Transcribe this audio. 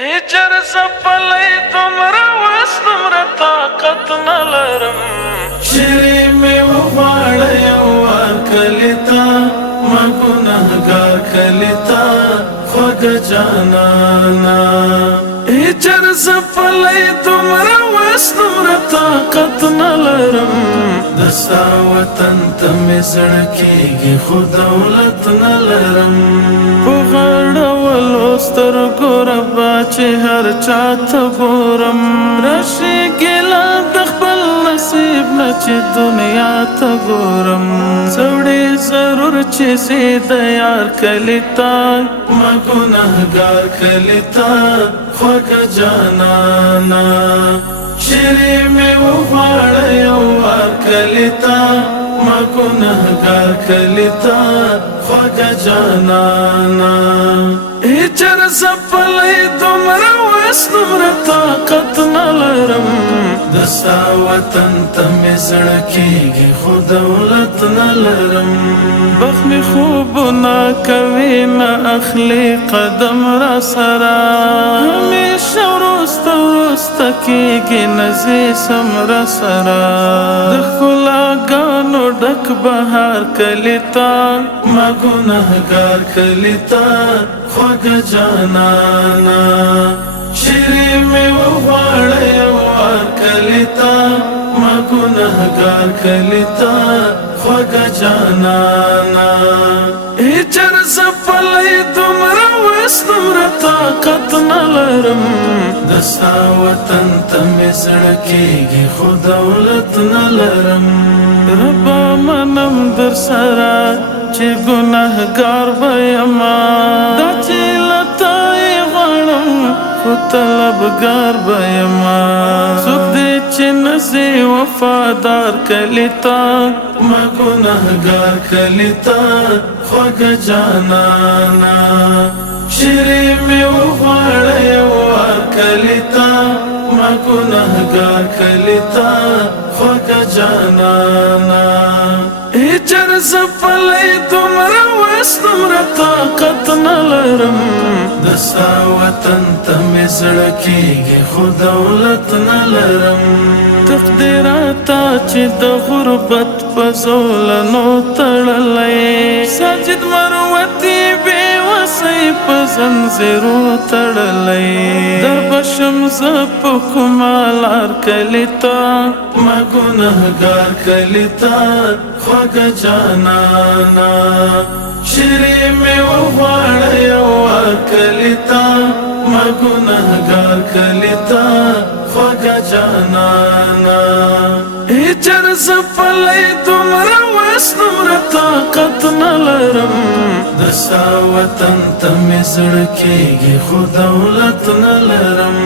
هجر زپلی دومره وس دومره طاقت نلرم شری می وغواړه یو وار کلی تا ما ګناهګار کلی تا خوږه جانانا هجر زپلی دومره وس دومره طاقت نلرم دستا وطن ته مې زړه کېږي خو دولت نلرم په غړولو سترګو ربه چې هر چا ته ګورم راشي ګیله د خپل نصیب نه چې دنیا ته ګورم څوړې ضرور چې زه د یار کلي ته ما ګناهګار کلي ته خوږه جانانا شری مې وغواړه یو وار کلي ته ما ګناهګار کلي ته خوږه جانانا هجر زپلی دومره وس دومره طاقت نلرم دستا وطن ته مې زړه کېږي خو دولت نلرم بخ مې خوبونه کوي نه اخلي قدم را سره همیشه وروسته وروسته کېږي نه ځي سم را سره د ښکلاګانو ډک بهار کلي ته ما ګناهګار کلي ته خوږه جانانا شری مې وغواړه یو وار کلي ته ما ګناهګار کلي ته خوږه جانانا هجر زپلی دومره وس دومره طاقت نلرم دستا وطن ته مې زړه کېږي خو دولت نلرم ربه منم در سره چې ګناهګار به یمه دا چې له تا یې غواړم خو طلبګار به یمه څوک دی چې نه ځي وفادار کلي ته ما ګناهګار کلي ته خوږه جانانا شری مې وغواړه یو وار کلي ته ما ګناهګار کلي ته خوږه جانانا هجر زپلی دومره وس دومره طاقت نلرم دستا وطن ته مې زړه کېږي خو دولت نلرم تقدیراته چې د غربت په زولنو تړلی ساجد مروتي بې وسۍ په زنځیرو تړلی در بشم زه په کومه لار کلي ته ما ګناهګار کلي ته خوږه جانانا شری مې وغواړه یو وار کلي ته ما ګناهګار کلي ته خوږه جانانا هجر زپلی دومره وس دومره طاقت نلرم دستا وطن ته مې زړه کېږي خو دولت نلرم